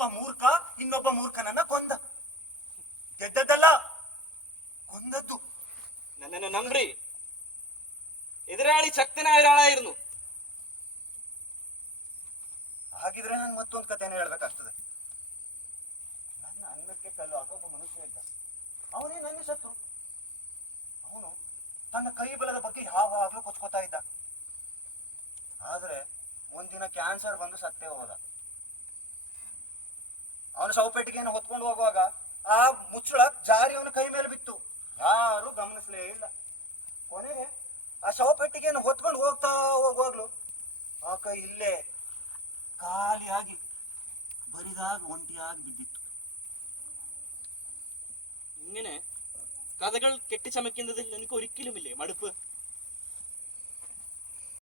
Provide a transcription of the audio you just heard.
ಒಬ್ಬ ಮೂರ್ಖ ಇನ್ನೊಬ್ಬ ಮೂರ್ಖನನ್ನ ಕೊಂದ. ಗೆದ್ದದ್ದಲ್ಲ, ಕೊಂದದ್ದು. നന്നെ നമ്പ്രി എതിരാളി ശക്തനായ ഒരാളായിരുന്നു. ಹಾಗಿದ್ರೆ ನಾನು ಮತ್ತೊಂದು ಕಥೆಯನ್ನು ಹೇಳ್ಬೇಕಾಗ್ತದೆ. ನನ್ನ ಅನ್ನಕ್ಕೆ ಕಲ್ಲು ಹಾಕೋ ಒಬ್ಬ ಮನುಷ್ಯ ಇದ್ದ. ಅವನೇ ನನ್ನ ಶತ್ರು. ಅವನು ತನ್ನ ಕೈ ಬಲದ ಬಗ್ಗೆ ಯಾವಾಗ್ಲೂ ಕೊಚ್ಕೋತಾ ಇದ್ದ. ಆದ್ರೆ ಒಂದಿನ ಕ್ಯಾನ್ಸರ್ ಬಂದು ಸತ್ತೇ ಹೋದ. ಅವನು ಶವಪೆಟ್ಟಿಗೆಯನ್ನು ಹೊತ್ಕೊಂಡು ಹೋಗುವಾಗ ಆ ಮುಚ್ಚಳ ಜಾರಿ ಅವನ ಕೈ ಮೇಲೆ ಬಿತ್ತು. ಯಾರು ಗಮನಿಸಲೇ ಇಲ್ಲ. ಕೊನೆಗೆ ಆ ಶವಪೆಟ್ಟಿಗೆಯನ್ನು ಹೊತ್ಕೊಂಡು ಹೋಗುವಾಗ್ಲು ಆ ಕೈ ಇಲ್ಲೇ ಖಾಲಿಯಾಗಿ ಬರಿದಾಗ ಒಂಟಿಯಾಗಿ ಬಿದ್ದಿತ್ತು. ഇങ്ങനെ കഥകൾ കെട്ടിച്ചമയ്ക്കുന്നതിൽ എനിക്ക് ഒരിക്കലുമില്ലേ മടുപ്പ്?